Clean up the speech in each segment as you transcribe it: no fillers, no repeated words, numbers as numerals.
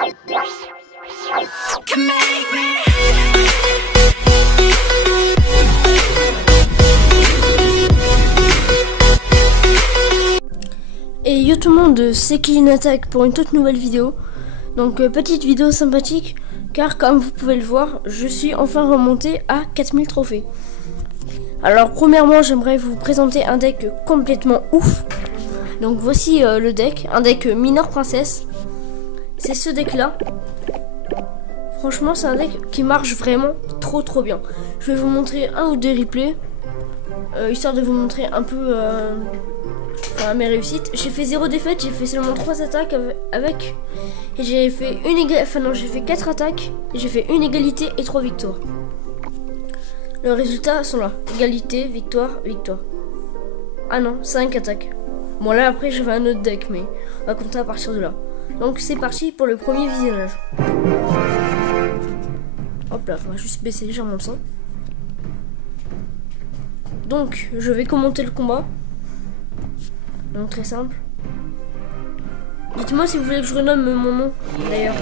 Et yo tout le monde, c'est Kilin Attack pour une toute nouvelle vidéo. Donc petite vidéo sympathique, car comme vous pouvez le voir, je suis enfin remonté à 4000 trophées. Alors premièrement, j'aimerais vous présenter un deck complètement ouf. Donc voici le deck, un deck mineur princesse. C'est ce deck là. Franchement c'est un deck qui marche vraiment trop bien. Je vais vous montrer un ou deux replays, histoire de vous montrer un peu mes réussites. J'ai fait 0 défaite, j'ai fait seulement 3 attaques avec. Et j'ai fait j'ai fait 4 attaques, et j'ai fait une égalité et 3 victoires. Les résultats sont là. Égalité, victoire, victoire. Ah non, 5 attaques. Bon là après j'avais un autre deck, mais on va compter à partir de là. Donc c'est parti pour le premier visionnage. Hop là, on va juste baisser légèrement le son. Donc je vais commenter le combat. Donc très simple. Dites-moi si vous voulez que je renomme mon nom d'ailleurs,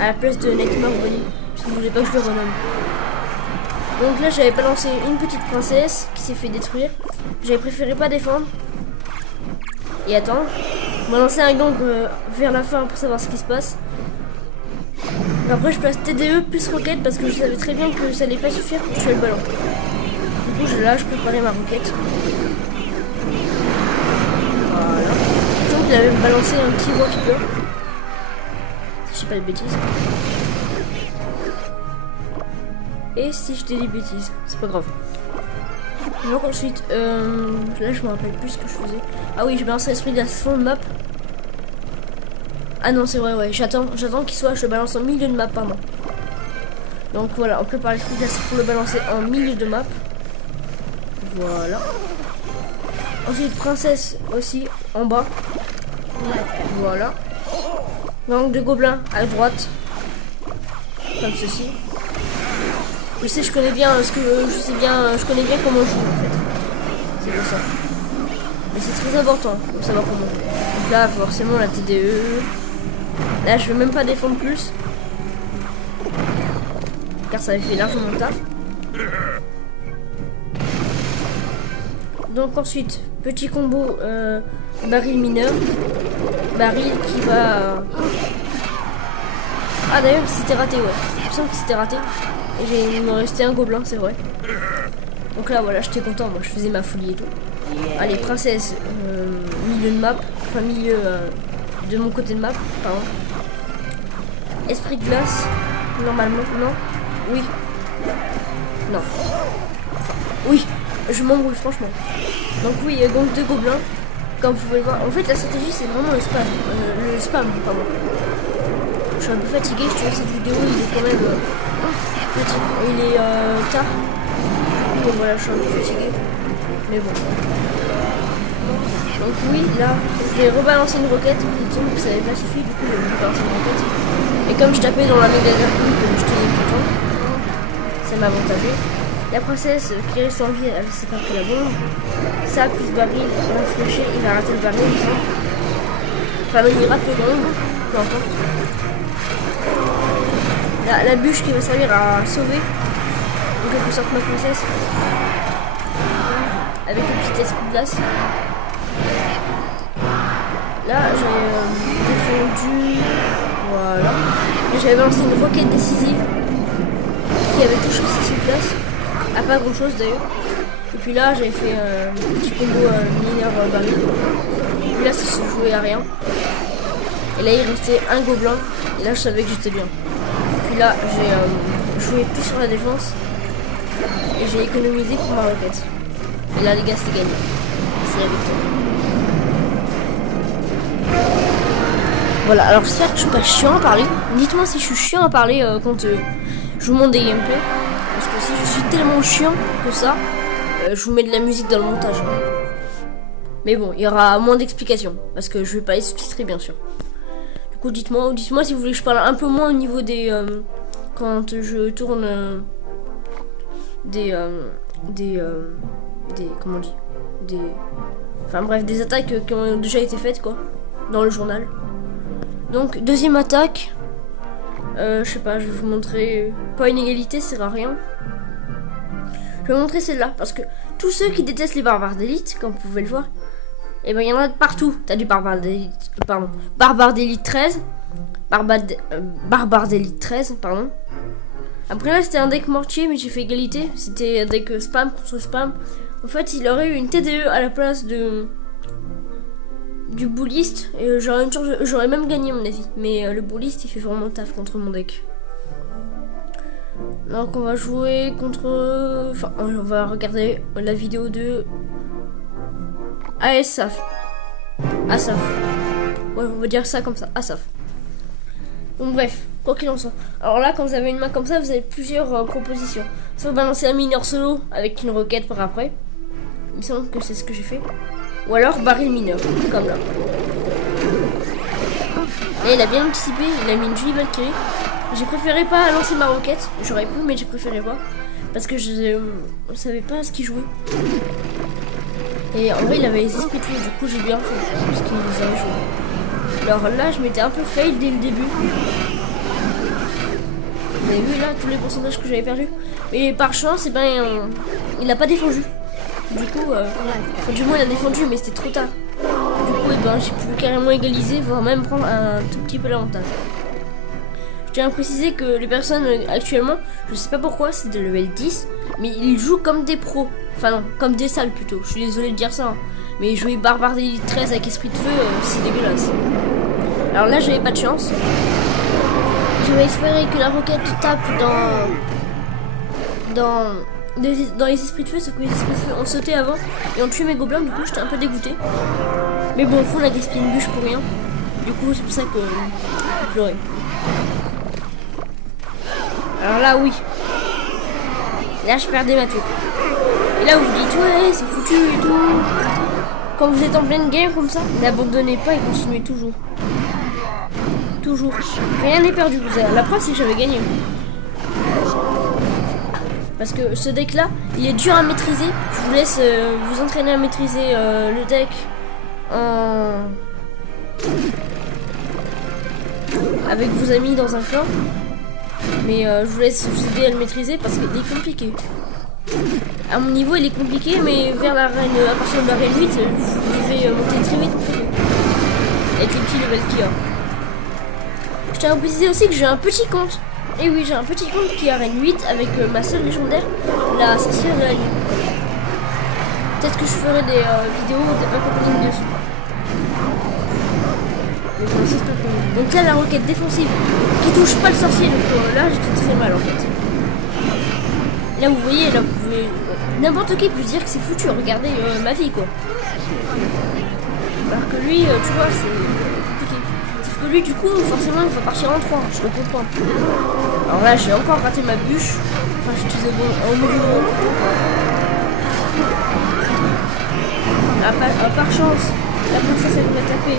à la place de Nightmare Bunny, si vous voulez pas que je le renomme. Donc là j'avais balancé une petite princesse qui s'est fait détruire. J'avais préféré pas défendre et attendre. Balancer un gang vers la fin pour savoir ce qui se passe. Après je place TDE plus roquette parce que je savais très bien que ça allait pas suffire pour tuer le ballon. Du coup là je préparais ma roquette. Voilà. Donc il avait balancé un petit roi qui pleure. Si je dis pas de bêtises. Et si je dis des bêtises, c'est pas grave. Donc ensuite, là je me rappelle plus ce que je faisais. Ah oui, je balance l'esprit de la fond de map. Ah non c'est vrai, ouais, j'attends qu'il soit, je le balance en milieu de map, pardon. Donc voilà, on prépare l'esprit de la pour le balancer en milieu de map. Voilà. Ensuite princesse aussi en bas. Voilà. Donc de gobelins à droite. Comme ceci. Je sais, je connais bien je connais bien comment jouer en fait. C'est pour ça. Mais c'est très important pour savoir comment. Donc là, forcément la TDE. Là, je vais même pas défendre plus. Car ça avait fait largement le taf. Donc ensuite, petit combo baril mineur. Baril qui va... Ah d'ailleurs, c'était raté, ouais. Je sens que c'était raté. Et il me restait un gobelin, c'est vrai. Donc là, voilà, j'étais content. Moi, je faisais ma folie et tout. Allez, princesse, milieu de map. Enfin, milieu de mon côté de map, pardon. Esprit de glace, normalement, non? Oui. Non. Enfin, oui, je m'embrouille, franchement. Donc oui, donc 2 gobelins. Comme vous pouvez le voir. En fait, la stratégie, c'est vraiment le spam. Le spam, pardon. Je suis un peu fatigué, je trouve cette vidéo, il est quand même... il est tard. Donc voilà, je suis un peu fatigué. Mais bon. Donc oui, là, je vais rebalancer une roquette. Il semble que ça n'avait pas suffi, du coup, je vais rebalancer une roquette. Et comme je tapais dans la méga verrouille, j'étais content. Ça m'a avantagé. La princesse qui reste en vie, elle s'est pas pris la bombe. Ça, plus baril, il va flécher, il va rater le baril. Enfin, même il rate le bombe, peu importe. La bûche qui va servir à sauver en quelque sorte ma princesse avec le petit esprit de glace. Là j'ai défendu, voilà, j'avais lancé une roquette décisive qui avait touché cette place à pas grand chose d'ailleurs. Et puis là j'avais fait un petit combo mineur baril. Et puis là ça se jouait à rien. Et là il restait un gobelin et là je savais que j'étais bien. Là j'ai joué plus sur la défense et j'ai économisé pour ma roquette. Et là les gars c'est gagné. C'est la victoire. Voilà, alors j'espère que je suis pas chiant à parler. Dites-moi si je suis chiant à parler quand je vous montre des gameplays. Parce que si je suis tellement chiant que ça, je vous mets de la musique dans le montage. Mais bon, il y aura moins d'explications. Parce que je vais pas les sous-titrer bien sûr. Du coup dites-moi si vous voulez que je parle un peu moins au niveau des quand je tourne des comment on dit, enfin bref, des attaques qui ont déjà été faites quoi dans le journal. Donc deuxième attaque, Je sais pas, je vais vous montrer. Pas une égalité, ça sert à rien. Je vais vous montrer celle-là parce que tous ceux qui détestent les barbares d'élite, comme vous pouvez le voir, et ben il y en a de partout. T'as du barbare d'élite, pardon, barbare d'élite 13, barbare d'élite 13, pardon. Après là c'était un deck mortier, mais j'ai fait égalité. C'était un deck spam contre spam. En fait, il aurait eu une TDE à la place du bouliste et j'aurais même gagné à mon avis. Mais le bouliste il fait vraiment taf contre mon deck. Donc on va jouer contre... Enfin, on va regarder la vidéo de Asaf. Asaf. Ouais, on va dire ça comme ça, Asaf. Donc bref, quoi qu'il en soit. Alors là, quand vous avez une main comme ça, vous avez plusieurs propositions. Soit balancer un mineur solo avec une roquette par après. Il me semble que c'est ce que j'ai fait. Ou alors baril mineur, comme là. Et il a bien anticipé, il a mis une jolie Valkyrie. J'ai préféré pas lancer ma roquette, j'aurais pu mais j'ai préféré pas. Parce que je savais pas ce qu'il jouait. Et en vrai il avait les esprits de feu, du coup j'ai bien fait. Parce qu'il les avait joués. Alors là je m'étais un peu fail dès le début. Vous avez vu là tous les pourcentages que j'avais perdu. Mais par chance, il a pas défendu. Du coup, enfin, du moins il a défendu mais c'était trop tard. Du coup j'ai pu carrément égaliser, voire même prendre un tout petit peu l'avantage. Je tiens à préciser que les personnes actuellement, je sais pas pourquoi, c'est de level 10, mais ils jouent comme des pros. Enfin non, comme des salles plutôt. Je suis désolé de dire ça, hein. Mais jouer barbare d'élite 13 avec esprit de feu, c'est dégueulasse. Alors là j'avais pas de chance. J'avais espéré que la roquette tape dans les esprits de feu, sauf que les esprits de feu ont sauté avant et ont tué mes gobelins, du coup j'étais un peu dégoûté. Mais bon, faut la gaspiller une bûche pour rien. Du coup c'est pour ça que je pleurais. Alors là oui. Là je perdais ma tour. Et là vous vous dites ouais c'est foutu et tout. Quand vous êtes en pleine game comme ça, n'abandonnez pas et continuez toujours. Toujours. Rien n'est perdu. La preuve c'est que j'avais gagné. Parce que ce deck là, il est dur à maîtriser. Je vous laisse vous entraîner à maîtriser le deck avec vos amis dans un clan. Mais je vous laisse vous aider à le maîtriser parce qu'il est compliqué. À mon niveau il est compliqué, mais vers la reine, à partir de la reine 8, vous devez monter très vite avec les petits levels qu'il y a. Je tiens à préciser aussi que j'ai un petit compte. Et oui, j'ai un petit compte qui est à reine 8 avec ma seule légendaire, la sorcière de la nuit. Peut-être que je ferai des vidéos d'accompagnement dessus. Donc là la roquette défensive qui touche pas le sorcier, donc là j'étais très mal en fait. Là vous voyez, là vous pouvez... N'importe qui peut se dire que c'est foutu, regardez ma vie quoi. Alors que lui, tu vois, c'est compliqué. Sauf que lui du coup, forcément il faut partir en 3, je le comprends. Alors là j'ai encore raté ma bûche. Enfin j'ai utilisé un mauvais moment. Par chance, la princesse elle m'a tapé.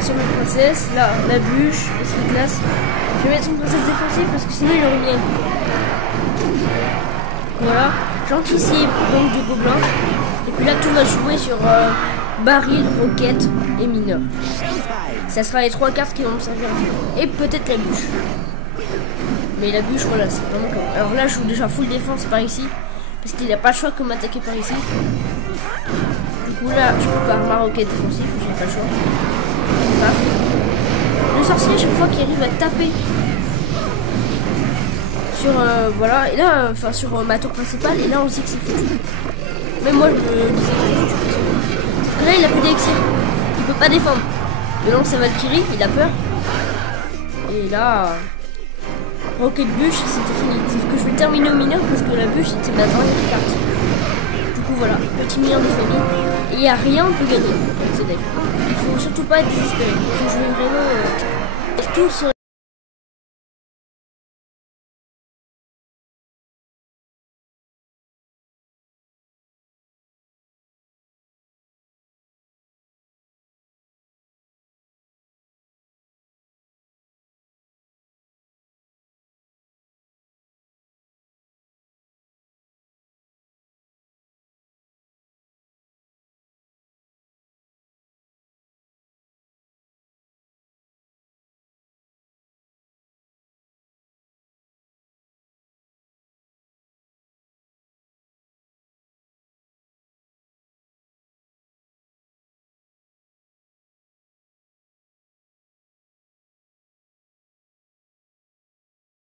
Sur ma princesse, là, la bûche, l'esprit de glace. Je vais mettre une princesse défensive parce que sinon il aurait mis un coup. Voilà, j'anticipe donc des gobelins. Et puis là tout va jouer sur baril, roquette et mineur. Ça sera les 3 cartes qui vont me servir. Et peut-être la bûche. Mais la bûche, voilà, c'est vraiment comme... Alors là je joue déjà full défense par ici. Parce qu'il n'a pas le choix que m'attaquer par ici. Du coup là je peux pas ma roquette défensive, j'ai pas le choix. Le sorcier chaque fois qu'il arrive à taper sur voilà, et là enfin sur ma tour principale, et là on se dit que c'est foutu. Même moi je me disais que c'est foutu. Sauf que là il a plus d'élixir, il peut pas défendre. Il lance sa Valkyrie, il a peur. Et là roquette bûche, c'était fini. Sauf que je vais terminer au mineur parce que la bûche c'était ma dernière carte. Du coup voilà, petit mineur de famille. Et il n'y a rien pour gagner ce deck. Il faut surtout pas être désespéré. Il faut jouer vraiment tout sur